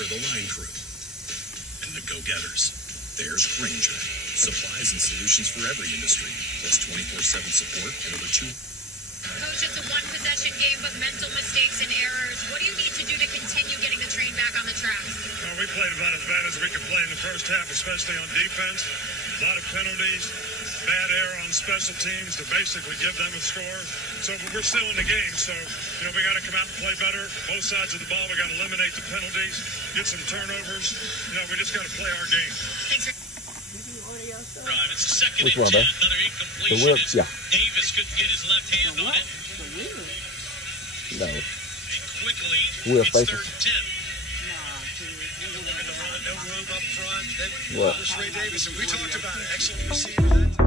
for the line crew and the go-getters. There's Grainger. Supplies and solutions for every industry. Plus 24/7 support and over 2. Coach, it's a one-possession game, but mental mistakes and errors. What do you need to do to continue getting the train back on the tracks? Well, we played about as bad as we could play in the first half, especially on defense. A lot of penalties, bad error on special teams to basically give them a score. So we're still in the game, so we got to come out and play better. Both sides of the ball, we got to eliminate the penalties, get some turnovers. We just got to play our game. Thanks. Drive. It's a second Which and one, 10. man? Another incompletion. The wheel, yeah. Davis couldn't get his left hand on it. No. And quickly, Wheel it's spaces. third and 10. No room up front. What? Ray Davis, and we talked about it. Excellent receiver.